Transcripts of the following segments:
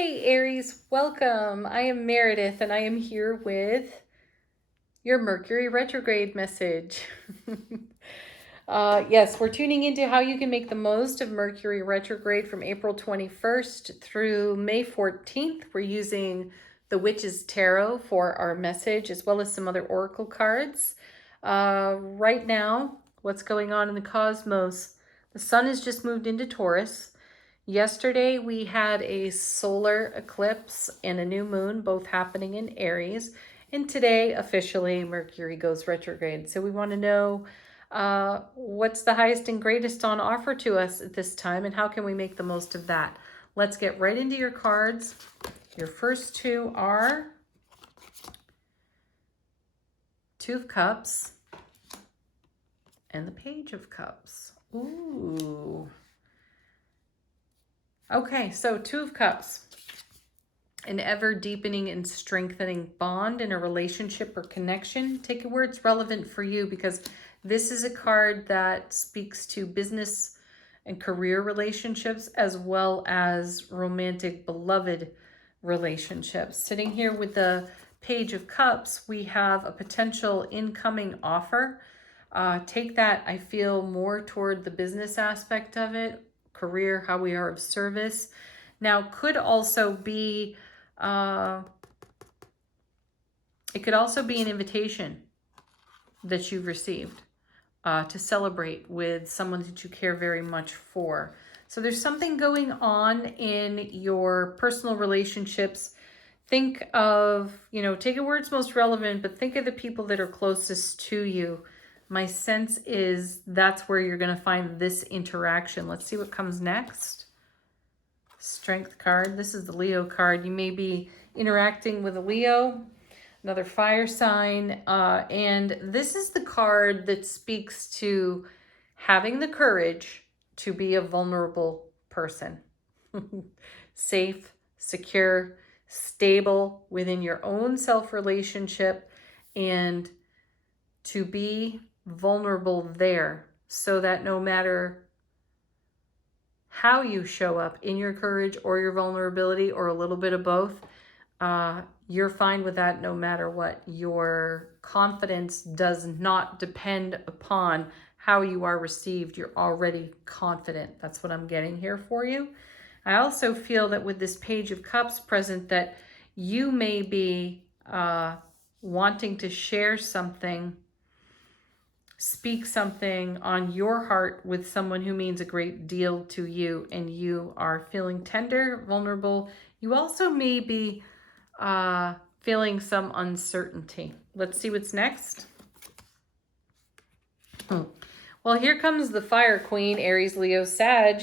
Hey Aries, welcome. I am Meredith and I am here with your Mercury retrograde message. Yes, we're tuning into how you can make the most of Mercury retrograde from April 21st through May 14th. We're using the Witch's Tarot for our message, as well as some other oracle cards. Right now, what's going on in the cosmos? The sun has just moved into Taurus. Yesterday, we had a solar eclipse and a new moon, both happening in Aries. And today, officially, Mercury goes retrograde. So we want to know what's the highest and greatest on offer to us at this time, and how can we make the most of that? Let's get right into your cards. Your first two are Two of Cups and the Page of Cups. Ooh. Okay, so Two of Cups. An ever deepening and strengthening bond in a relationship or connection. Take it where it's relevant for you, because this is a card that speaks to business and career relationships, as well as romantic, beloved relationships. Sitting here with the Page of Cups, we have a potential incoming offer. Take that, I feel, more toward the business aspect of it, career, how we are of service. Now, could also be it could also be an invitation that you've received to celebrate with someone that you care very much for. So there's something going on in your personal relationships. Think of, take it where it's most relevant, but think of the people that are closest to you. My sense is that's where you're going to find this interaction. Let's see what comes next. Strength card. This is the Leo card. You may be interacting with a Leo, another fire sign, and this is the card that speaks to having the courage to be a vulnerable person. Safe, secure, stable within your own self-relationship, and to be vulnerable there, so that no matter how you show up in your courage or your vulnerability, or a little bit of both, you're fine with that no matter what. Your confidence does not depend upon how you are received. You're already confident. That's what I'm getting here for you. I also feel that with this Page of Cups present, that you may be wanting to share something, speak something on your heart with someone who means a great deal to you, and you are feeling tender, vulnerable. You also may be feeling some uncertainty. Let's see what's next. Well, here comes the Fire Queen, Aries, Leo, Sag.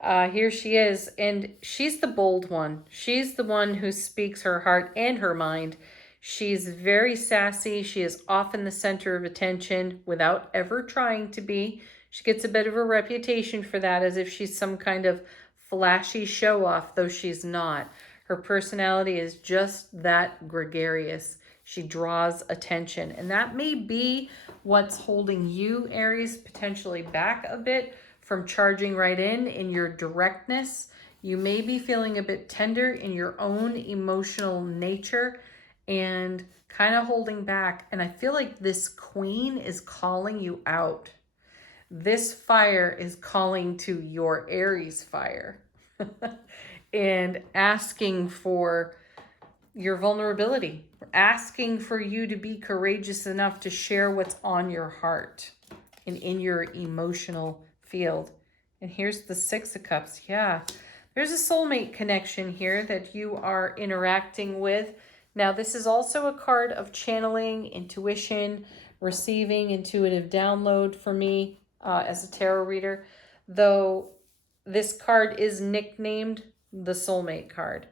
Here she is, and she's the bold one. She's the one who speaks her heart and her mind. She's very sassy. She is often the center of attention without ever trying to be. She gets a bit of a reputation for that, as if she's some kind of flashy show-off, though she's not. Her personality is just that gregarious. She draws attention, and that may be what's holding you, Aries, potentially back a bit from charging right in your directness. You may be feeling a bit tender in your own emotional nature and kind of holding back. And I feel like this queen is calling you out. This fire is calling to your Aries fire and asking for your vulnerability, asking for you to be courageous enough to share what's on your heart and in your emotional field. And here's the Six of Cups. Yeah, there's a soulmate connection here that you are interacting with. Now, this is also a card of channeling, intuition, receiving intuitive download for me as a tarot reader, though this card is nicknamed the soulmate card.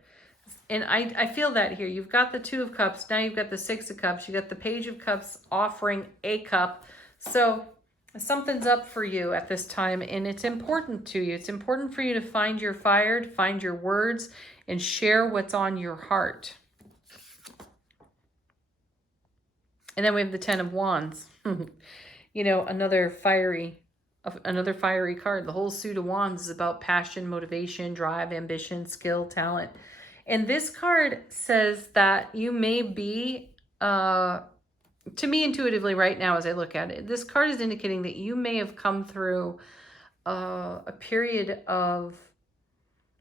And I feel that here. You've got the Two of Cups. Now you've got the Six of Cups. You got the Page of Cups offering a cup. So something's up for you at this time, and it's important to you. It's important for you to find your fire, to find your words, and share what's on your heart. And then we have the Ten of Wands. Another fiery card. The whole suit of wands is about passion, motivation, drive, ambition, skill, talent. And this card says that you may be, to me intuitively right now as I look at it, this card is indicating that you may have come through a period of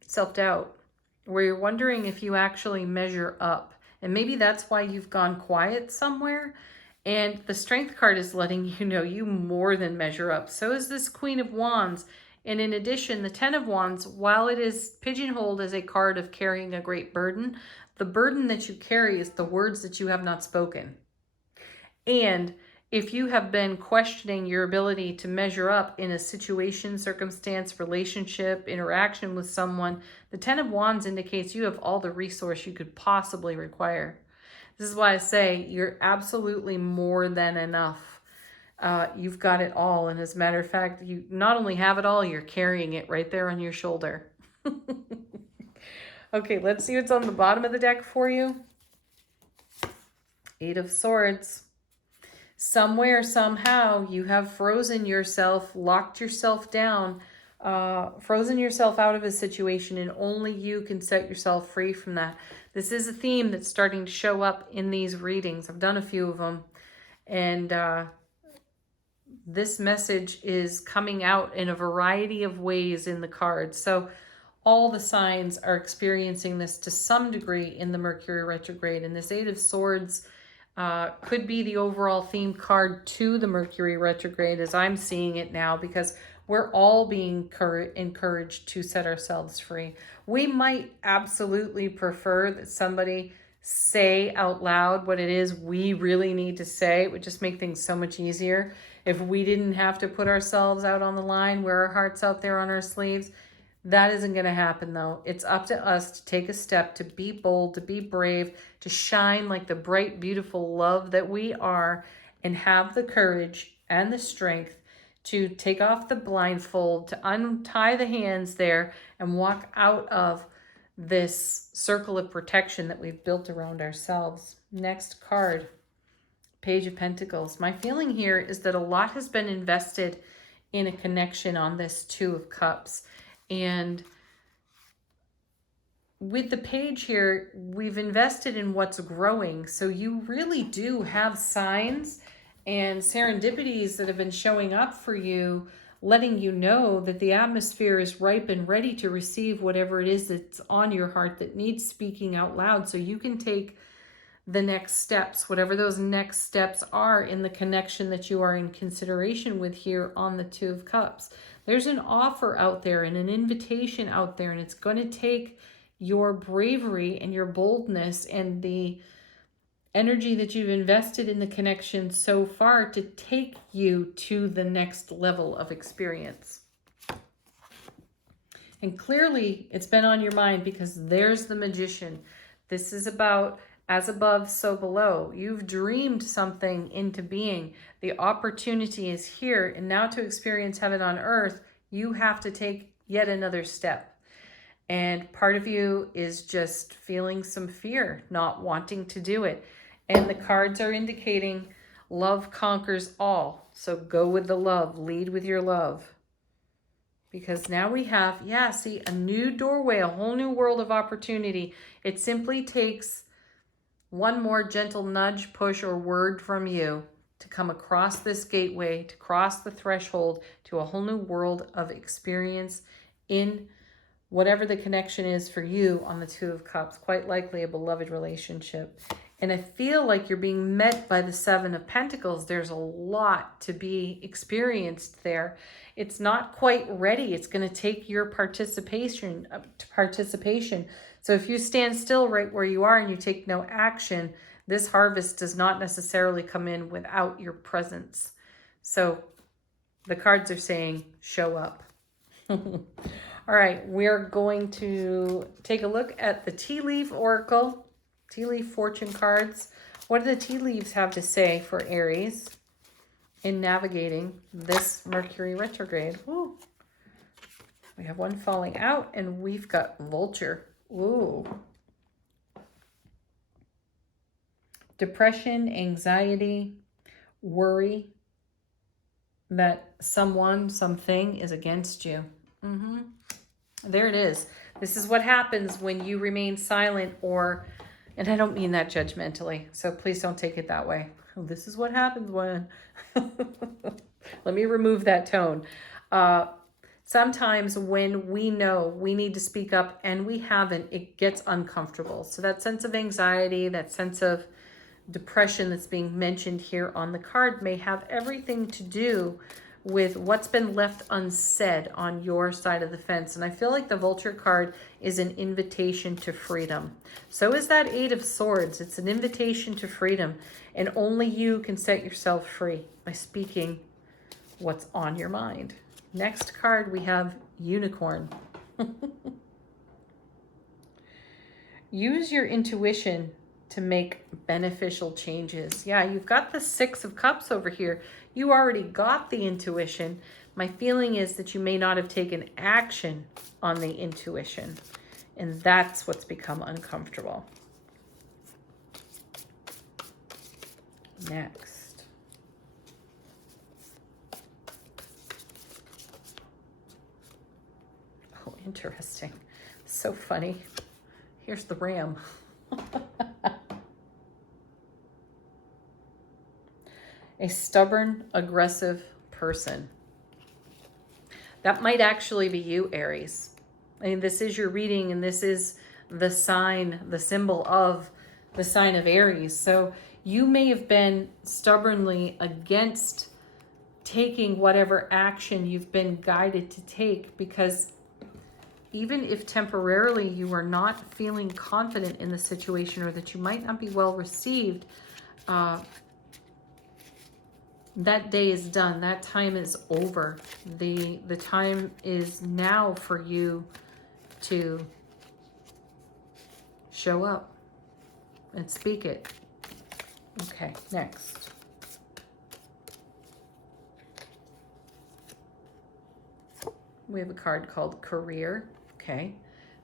self-doubt where you're wondering if you actually measure up. And maybe that's why you've gone quiet somewhere. And the Strength card is letting you know you more than measure up. So is this Queen of Wands. And in addition, the Ten of Wands, while it is pigeonholed as a card of carrying a great burden, the burden that you carry is the words that you have not spoken. And if you have been questioning your ability to measure up in a situation, circumstance, relationship, interaction with someone, the Ten of Wands indicates you have all the resource you could possibly require. This is why I say you're absolutely more than enough. You've got it all. And as a matter of fact, you not only have it all, you're carrying it right there on your shoulder. Okay, let's see what's on the bottom of the deck for you. Eight of Swords. Somewhere, somehow, you have frozen yourself, locked yourself down, frozen yourself out of a situation, and only you can set yourself free from that. This is a theme that's starting to show up in these readings. I've done a few of them, and this message is coming out in a variety of ways in the cards. So all the signs are experiencing this to some degree in the Mercury retrograde, and this Eight of Swords could be the overall theme card to the Mercury retrograde as I'm seeing it now, because we're all being encouraged to set ourselves free. We might absolutely prefer that somebody say out loud what it is we really need to say. It would just make things so much easier if we didn't have to put ourselves out on the line, wear our hearts out there on our sleeves. That isn't going to happen, though. It's up to us to take a step, to be bold, to be brave, to shine like the bright, beautiful love that we are, and have the courage and the strength to take off the blindfold, to untie the hands there and walk out of this circle of protection that we've built around ourselves. Next card, Page of Pentacles. My feeling here is that a lot has been invested in a connection on this Two of Cups. And with the page here, we've invested in what's growing. So you really do have signs and serendipities that have been showing up for you, letting you know that the atmosphere is ripe and ready to receive whatever it is that's on your heart that needs speaking out loud, so you can take the next steps, whatever those next steps are in the connection that you are in consideration with here on the Two of Cups. There's an offer out there and an invitation out there, and it's going to take your bravery and your boldness and the energy that you've invested in the connection so far to take you to the next level of experience. And clearly it's been on your mind, because there's the Magician. This is about as above, so below. You've dreamed something into being. The opportunity is here, and now to experience heaven on earth, you have to take yet another step. And part of you is just feeling some fear, not wanting to do it. And the cards are indicating love conquers all. So go with the love, lead with your love. Because now we have, see, a new doorway, a whole new world of opportunity. It simply takes one more gentle nudge, push, or word from you to come across this gateway, to cross the threshold to a whole new world of experience in whatever the connection is for you on the Two of Cups, quite likely a beloved relationship. And I feel like you're being met by the Seven of Pentacles. There's a lot to be experienced there. It's not quite ready. It's going to take your participation. So if you stand still right where you are and you take no action, this harvest does not necessarily come in without your presence. So the cards are saying, show up. All right, we're going to take a look at the Tea Leaf Oracle, Tea Leaf Fortune cards. What do the tea leaves have to say for Aries in navigating this Mercury retrograde? Ooh. We have one falling out, and we've got Vulture. Ooh. Depression, anxiety, worry that someone, something is against you. There it is. This is what happens when you remain silent, or, and I don't mean that judgmentally, so please don't take it that way. This is what happens when, let me remove that tone. Sometimes when we know we need to speak up and we haven't, it gets uncomfortable. So that sense of anxiety, that sense of depression that's being mentioned here on the card may have everything to do with what's been left unsaid on your side of the fence. And I feel like the Vulture card is an invitation to freedom. So is that Eight of Swords. It's an invitation to freedom. And only you can set yourself free by speaking what's on your mind. Next card, we have Unicorn. Use your intuition to make beneficial changes. Yeah, you've got the Six of Cups over here. You already got the intuition. My feeling is that you may not have taken action on the intuition, and that's what's become uncomfortable. Next. Oh, interesting. So funny. Here's the Ram. A stubborn, aggressive person. That might actually be you, Aries. I mean, this is your reading, and this is the sign, the symbol of the sign of Aries. So you may have been stubbornly against taking whatever action you've been guided to take, because even if temporarily you are not feeling confident in the situation, or that you might not be well received, that day is done. That time is over. The time is now for you to show up and speak it. Okay, next. We have a card called Career. Okay.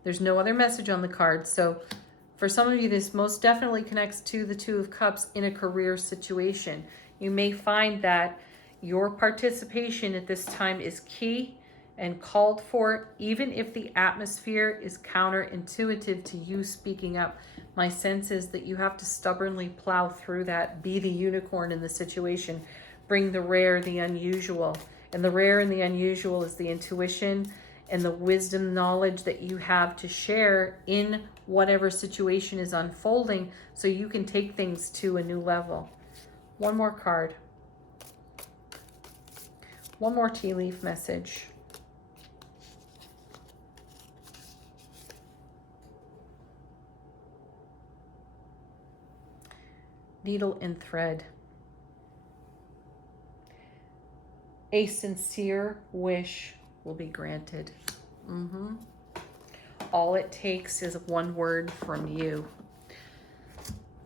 There's no other message on the card. So for some of you, this most definitely connects to the Two of Cups in a career situation. You may find that your participation at this time is key and called for, even if the atmosphere is counterintuitive to you speaking up. My sense is that you have to stubbornly plow through that, be the unicorn in the situation, bring the rare, the unusual. And the rare and the unusual is the intuition and the wisdom, knowledge that you have to share in whatever situation is unfolding, so you can take things to a new level. One more card. One more tea leaf message. Needle and thread. A sincere wish will be granted. All it takes is one word from you.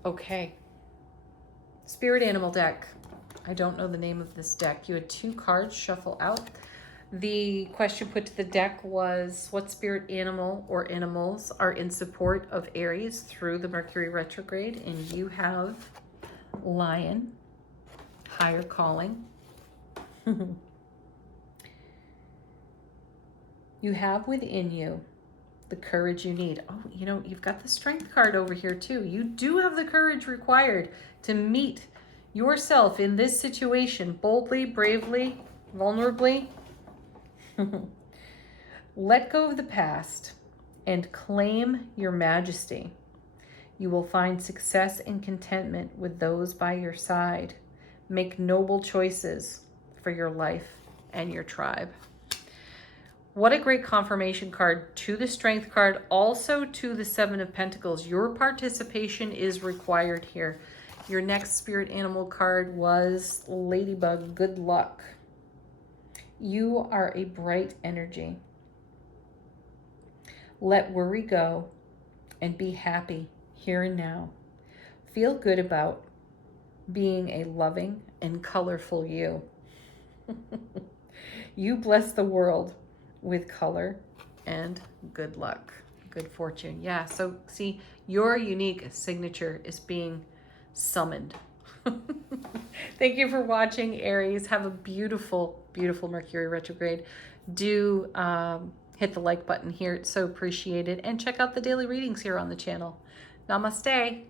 Okay. Spirit animal deck. I don't know the name of this deck. You had 2 cards shuffle out. The question put to the deck was, what spirit animal or animals are in support of Aries through the Mercury retrograde? And you have Lion, higher calling. You have within you the courage you need. Oh, you know, you've got the Strength card over here too. You do have the courage required to meet yourself in this situation boldly, bravely, vulnerably. Let go of the past and claim your majesty. You will find success and contentment with those by your side. Make noble choices for your life and your tribe. What a great confirmation card to the Strength card, also to the Seven of Pentacles. Your participation is required here. Your next spirit animal card was Ladybug, good luck. You are a bright energy. Let worry go and be happy here and now. Feel good about being a loving and colorful you. You bless the world with color and good luck, good fortune. Yeah, so see, your unique signature is being summoned. Thank you for watching, Aries. Have a beautiful, beautiful Mercury retrograde. Do hit the like button here. It's so appreciated. And check out the daily readings here on the channel. Namaste.